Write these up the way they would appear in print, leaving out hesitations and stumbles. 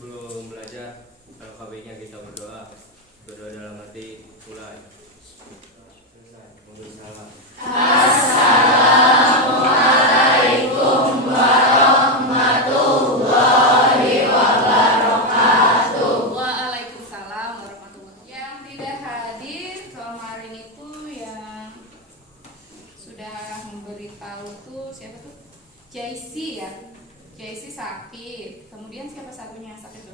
sebelum belajar alangkah baiknya kita berdoa dalam hati. Mulai. Assalamualaikum warahmatullahi wabarakatuh. Waalaikumsalam warahmatullahi. Yang tidak hadir kemarin itu yang sudah memberitahu tuh siapa tuh? Jaisi ya. Jaisi sakit. Kemudian siapa satunya yang sakit tuh?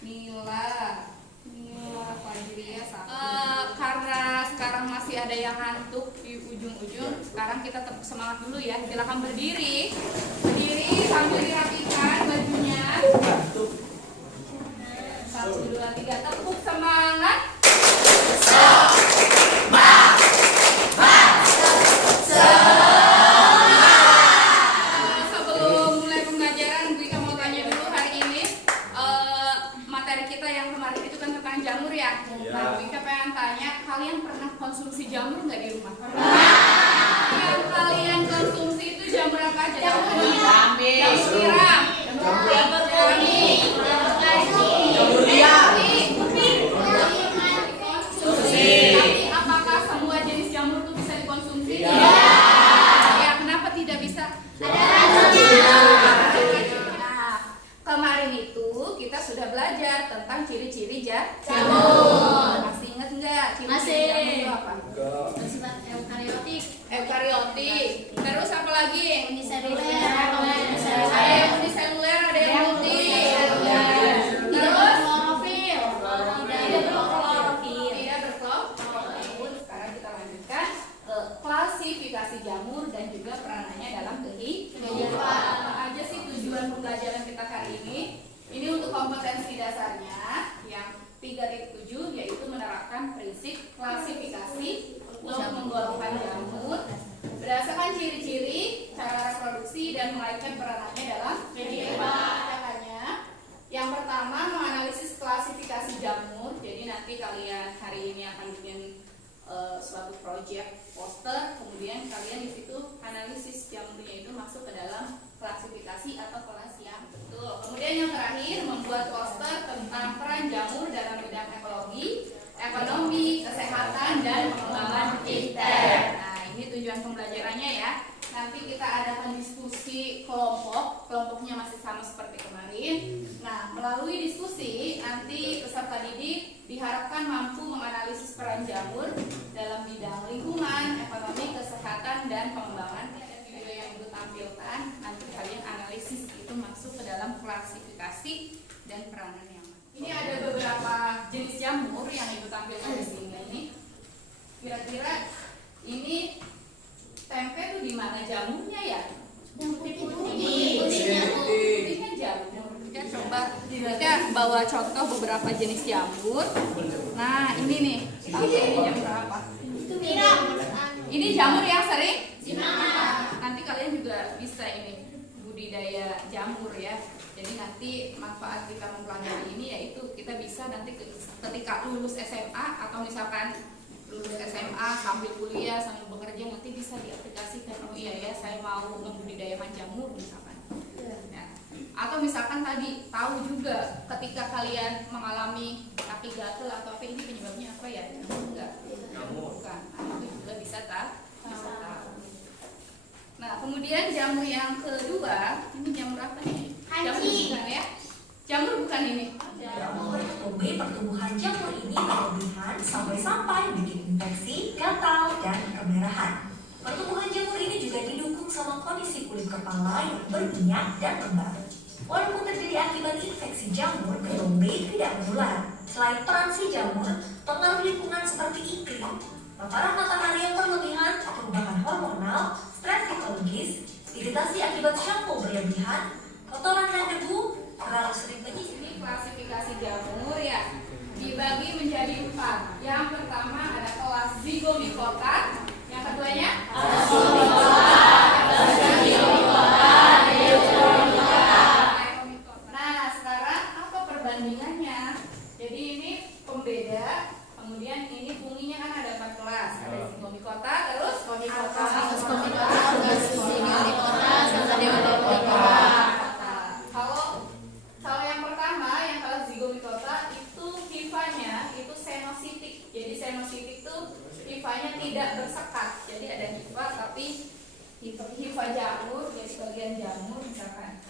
Mila Fajria sakit. Karena sekarang masih ada yang ngantuk di ujung-ujung, sekarang kita tepuk semangat dulu ya. Silakan berdiri. Berdiri sambil dirapikan bajunya. 1, 2, 3, tepuk semangat. Sebelum mulai pembelajaran, Wika mau tanya dulu hari ini materi kita yang kemarin itu kan tentang jamur ya. Nah, Wika pengen tanya, kalian pernah konsumsi jamur nggak di rumah? Yang kalian konsumsi itu jamur apa aja? Jamur tiram, jamur jerami, jamur liar. Tapi apakah semua jenis jamur itu bisa dikonsumsi? Ya, kenapa tidak bisa? Nah, kemarin itu kita sudah belajar tentang ciri-ciri jamur. Masih ingat nggak ciri-ciri jamur itu apa? Bersifat Eukariotik. Terus apa lagi? uniseluler, Ada yang uniseluler, ada yang multi. Terus klorofil, tidak berklorofil. tidak berklorofil. Sekarang kita lanjutkan ke klasifikasi jamur dan juga peranannya dalam kehidupan. Apa aja sih tujuan pembelajaran kita kali ini? Ini untuk kompetensi dasarnya yang 3.7, yaitu menerapkan prinsip klasifikasi untuk menggolongkan jamur berdasarkan ciri-ciri, cara reproduksi, dan melainkan peranannya dalam kehidupan. Yang pertama, menganalisis klasifikasi jamur. Jadi nanti kalian hari ini akan bikin suatu project poster, kemudian kalian di situ analisis jamurnya itu masuk ke dalam klasifikasi atau kelas yang betul. Kemudian yang terakhir, membuat poster tentang peran jamur dalam bidang ekologi, ekonomi, kesehatan, dan pengembangan iptek. Nah, ini tujuan pembelajarannya ya. Nanti kita adakan diskusi kelompoknya masih sama seperti kemarin. Nah, melalui diskusi nanti peserta didik diharapkan mampu menganalisis peran jamur dalam bidang lingkungan, ekonomi, kesehatan, dan pengembangan. Video yang Ibu tampilkan nanti kalian analisis itu masuk ke dalam klasifikasi dan peranan yang ini ada beberapa jenis jamur yang Ibu tampilkan di sini. Kira-kira ini tempe tuh di mana jamurnya ya? Putihnya jamur. Kita coba kita bawa contoh beberapa jenis jamur. Nah, ini nih. Tahu ini jamur apa? Ini jamur yang sering nanti kalian juga bisa ini budidaya jamur ya. Jadi nanti manfaat kita mempelajari ini yaitu kita bisa nanti ketika lulus SMA atau misalkan lulus SMA sambil kuliah sambil bekerja nanti bisa diaplikasikan. Oh iya ya, saya mau membudidayakan jamur misalkan. Nah, atau misalkan tadi tahu juga ketika kalian mengalami kaki gatel atau apa, ini penyebabnya apa ya? Jamur enggak? Bukan. Nah, itu juga bisa tahu. Nah, kemudian jamur yang kedua, ini jamur apa nih? Jamur bukan ya? Jamur bukan ini. Jamur tumbuh pertumbuhan jamur ini berlebihan sampai bikin infeksi, gatal, dan kemerahan. Pertumbuhan jamur ini juga didukung sama kondisi kulit kepala yang berminyak dan lembab. Walaupun terjadi akibat infeksi jamur, ketombe tidak menular. Selain peran si jamur, pengaruh lingkungan seperti iklim, paparan matahari yang berlebihan, perubahan hormonal, stres psikologis, iritasi akibat shampoo berlebihan, kotoran dan debu, terlalu sering menyisir. Klasifikasi jamur ya dibagi menjadi 4. Yang pertama ada kelas Zygomicota, yang keduanya Nah, sekarang apa perbandingannya? Jadi ini pembeda, kemudian ini funginya kan ada 4 kelas, ada Zygomicota, terus Kalau hifanya tidak bersekat. Jadi ada hifa tapi hifa jamur, jadi bagian jamur misalkan.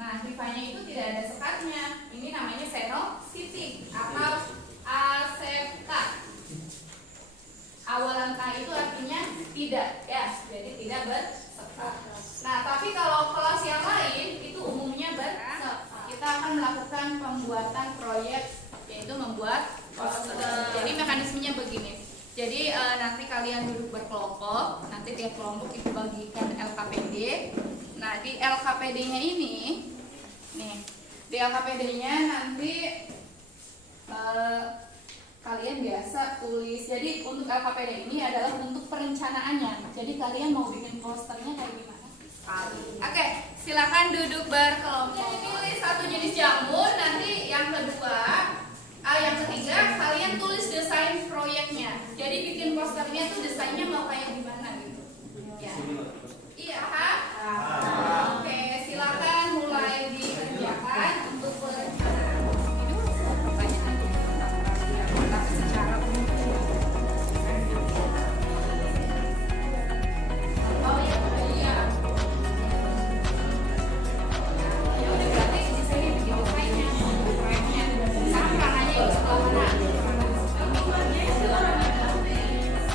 Nah, hifanya itu tidak ada sekatnya. Ini namanya senositik atau asepka. Awalan K itu artinya tidak, ya, jadi tidak bersekat. Nah, tapi kalau kelas yang lain itu umumnya bersekat. Kita akan melakukan pembuatan proyek, yaitu membuat poster. Jadi mekanismenya begini. Jadi nanti kalian duduk berkelompok, nanti tiap kelompok itu bagikan LKPD. Nah, di LKPD-nya ini, nih, di LKPD-nya nanti kalian biasa tulis. Jadi untuk LKPD ini adalah untuk perencanaannya. Jadi kalian mau bikin posternya kayak gimana? Oke, silakan duduk berkelompok. Pilih satu jenis jamur. Nanti yang kedua, yang ketiga kalian tulis desain proyeknya. Jadi bikin posternya tuh desainnya mau kayak gimana gitu. Ya. Iya, ha? Oke, silakan mulai dikerjakan untuk perencanaan. Pertanyaan tentang secara umum. Oh iya. Ya udah berarti di sini bikin desainnya, proyeknya. Sekarang peranannya di sebelah mana?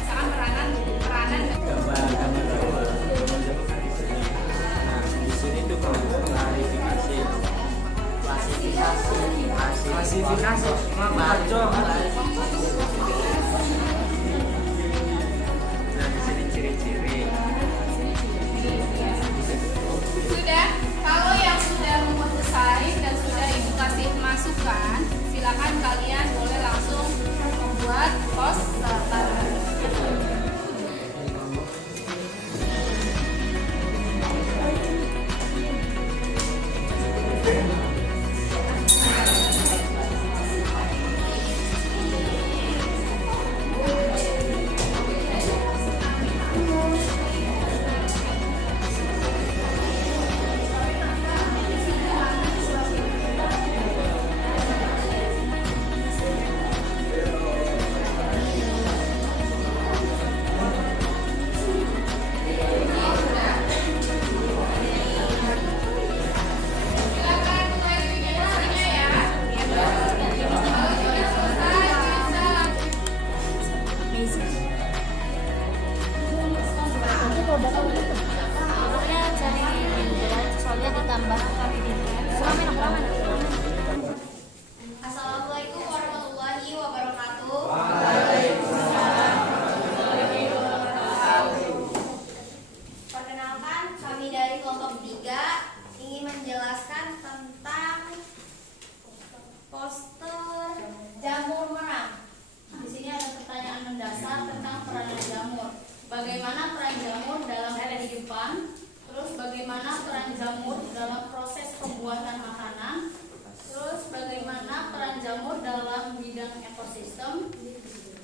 Sekarang peranan Gambar jamur. Nah, di sini tuh klasifikasi. Klasifikasi. Baca. Nah, di sini ciri-ciri. Sudah, kalau yang sudah membuat desain dan sudah ibu kasih masukan, silakan kalian boleh langsung membuat poster. Silakan mulai bikin posternya ya. Kalau sudah selesai, bisa. Udah cari soalnya ditambah Assalamualaikum warahmatullahi wabarakatuh. Perkenalkan, kami dari kelompok 3 ingin menjelaskan tentang poster jamur merang. Di sini ada pertanyaan mendasar tentang peranan jamur. Bagaimana peran jamur dalam kehidupan? Terus bagaimana peran jamur dalam proses pembuatan makanan? Terus bagaimana peran jamur dalam bidang ekosistem?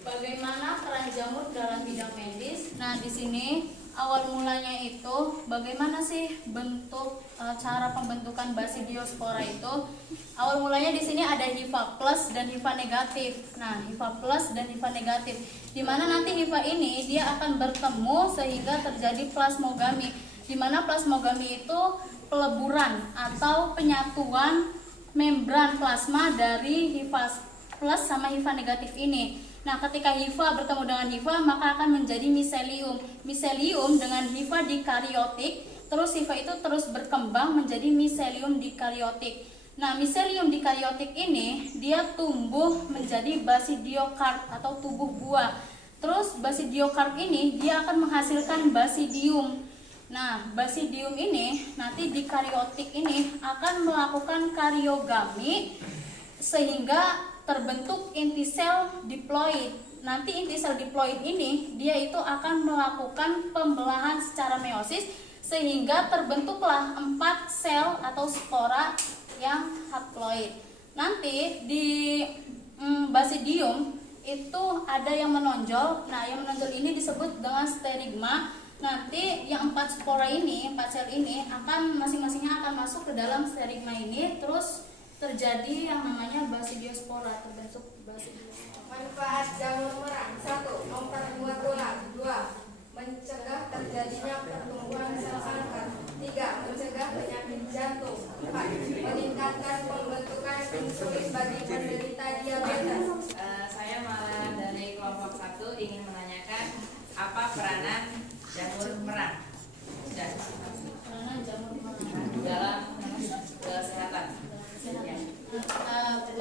Bagaimana peran jamur dalam bidang medis? Nah, di sini awal mulanya itu bagaimana sih bentuk cara pembentukan basidiospora itu? Awal mulanya di sini ada hifa plus dan hifa negatif. Nah, hifa plus dan hifa negatif. Di mana nanti hifa ini dia akan bertemu sehingga terjadi plasmogami. Di mana plasmogami itu peleburan atau penyatuan membran plasma dari hifa plus sama hifa negatif ini. Nah, ketika hifa bertemu dengan hifa maka akan menjadi miselium. Miselium dengan hifa dikariotik, terus hifa itu terus berkembang menjadi miselium dikariotik. Nah, miselium dikariotik ini dia tumbuh menjadi basidiokarp atau tubuh buah. Terus basidiokarp ini dia akan menghasilkan basidium. Nah, basidium ini nanti di kariotik ini akan melakukan kariogami sehingga terbentuk inti sel diploid. Nanti inti sel diploid ini dia itu akan melakukan pembelahan secara meiosis sehingga terbentuklah 4 sel atau spora yang haploid. Nanti di basidium itu ada yang menonjol. Nah, yang menonjol ini disebut dengan sterigma. Nanti yang 4 spora ini, 4 sel ini akan masing-masingnya akan masuk ke dalam sterigma ini, terus terjadi yang namanya basidiospora, terbentuk basidiospora. Manfaat jamur merang: 1. Memperkuat tulang. 2. Mencegah terjadinya pertumbuhan sel kanker. 3. Mencegah penyakit jantung. 4. Meningkatkan pembentukan insulin bagi penderita diabetes. Saya malah dari kelompok 1 ingin menanyakan apa peranan jamur merang Karena jamur merang dalam kesehatan.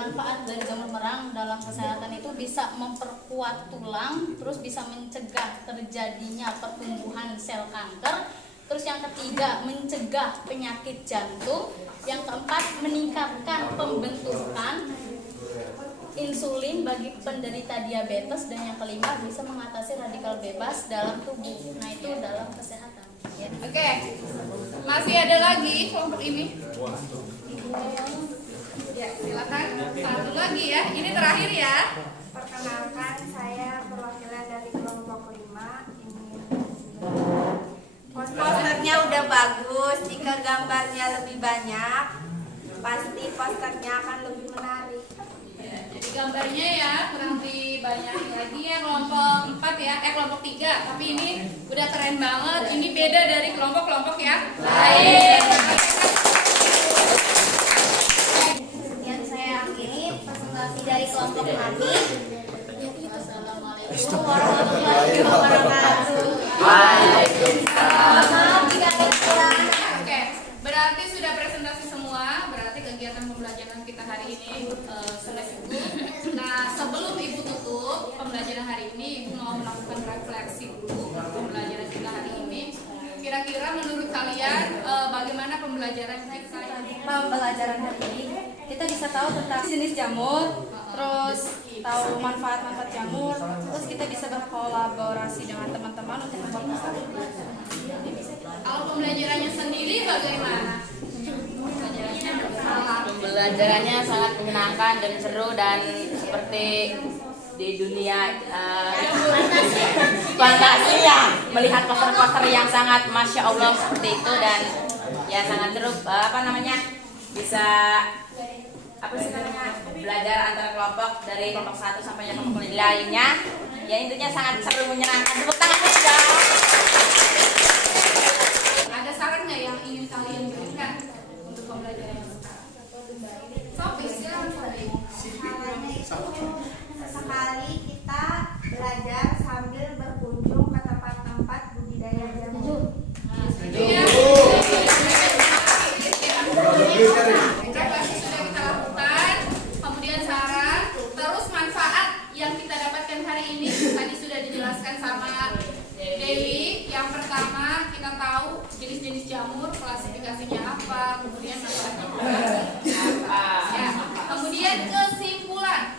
manfaat dari jamur merang dalam kesehatan itu bisa memperkuat tulang, terus bisa mencegah terjadinya pertumbuhan sel kanker. Terus yang ketiga, mencegah penyakit jantung. Yang keempat, meningkatkan pembentukan insulin bagi penderita diabetes. Dan yang kelima, bisa mengatasi radikal bebas dalam tubuh. Nah, itu dalam kesehatan. Ya. Oke, masih ada lagi kelompok ini. Ya, silakan. Satu lagi ya. Ini terakhir ya. Perkenalkan, saya perwakilan dari kelompok 5. Posternya udah bagus, jika gambarnya lebih banyak, pasti posternya akan lebih menarik. Ya, jadi gambarnya ya kurang lebih banyak lagi ya kelompok 4 ya, kelompok 3. Tapi ini udah keren banget. Ini beda dari kelompok-kelompok yang lain. Yang saya akhiri presentasi dari kelompok kami. Assalamualaikum warahmatullahi wabarakatuh. Maaf jika ada kesalahan. Oke, berarti sudah presentasi semua. Berarti kegiatan pembelajaran kita hari ini sudah cukup. Nah, sebelum Ibu tutup pembelajaran hari ini, Ibu mau melakukan refleksi dulu pembelajaran kita hari ini. Kira-kira menurut kalian bagaimana pembelajaran kita? Pembelajaran hari ini kita bisa tahu tentang jenis jamur, terus tahu manfaat-manfaat jamur, terus kita bisa berkolaborasi dengan teman-teman untuk membuat masalah. Kalau pembelajarannya sendiri bagaimana? Pembelajarannya sangat menyenangkan dan seru dan seperti di dunia fantasi ya, melihat poster-poster yang sangat masya Allah seperti itu dan ya sangat seru bisa belajar antara kelompok dari kelompok 1 sampai kelompok lainnya ya, intinya sangat seru menyenangkan. Tepuk tangan dong. Ada saran nggak yang ingin kalian berikan untuk pembelajaran? Sofi, silakan Sofi. Caranya itu sesekali kita belajar sambil berkunjung ke tempat-tempat budidaya jamur. Iya. Evaluasi sudah kita lakukan, kemudian saran, terus manfaat yang kita dapatkan hari ini tadi sudah dijelaskan sama Dewi. Yang pertama kita tahu jenis-jenis jamur, klasifikasinya apa, kemudian manfaatnya apa. Ya. Kemudian kesimpulan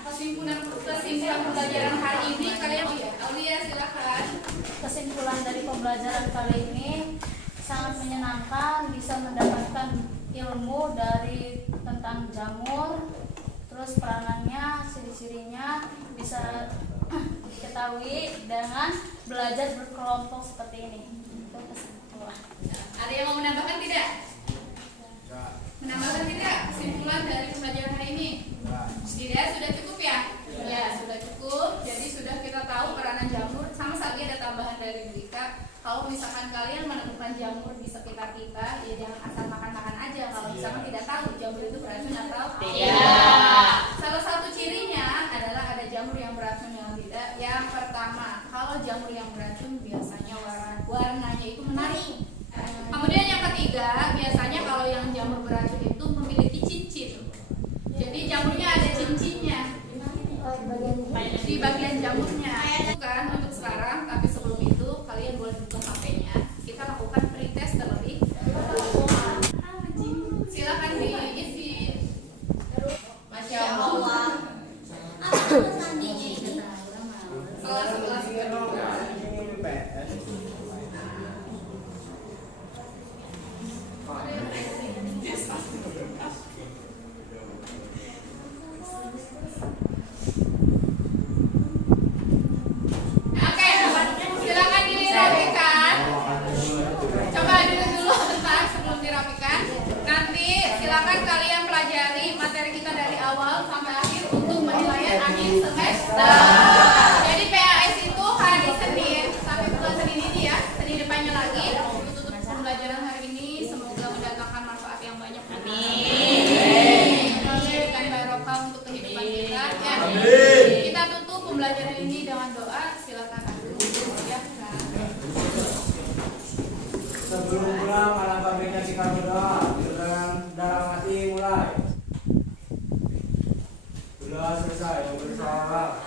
pembelajaran hari ini kalian Aulia silakan. Kesimpulan dari pembelajaran kali ini sangat menyenangkan, bisa mendapatkan ilmu dari tentang jamur, terus peranannya, ciri-cirinya bisa diketahui dengan belajar berkelompok seperti ini. Itu kesimpulan. Ada yang mau menambahkan tidak? Menambahkan tidak? Kesimpulan dari pembelajaran hari ini? Tidak, sudah cukup ya? Ya, sudah cukup. Jadi sudah kita tahu peranan jamur. Sama lagi ada tambahan dari Dika. Kalau misalkan kalian menemukan jamur di sekitar kita, ya jangan asal makan-makan aja. Kalau misalkan tidak tahu jamur itu beracun atau tidak. Salah satu cirinya adalah ada jamur yang beracun yang tidak. Yang pertama, kalau jamur yang beracun biasanya warnanya itu menarik. Kemudian yang ketiga, biasanya kalau yang jamur beracun itu memiliki cincin. Jadi jamurnya ada cincinnya di bagian jamurnya. Bukan untuk sekarang, tapi sebelum itu kalian boleh buka HP-nya. Kita lakukan pretest terlebih. Silakan diisi. Sudah selesai yang bersalah.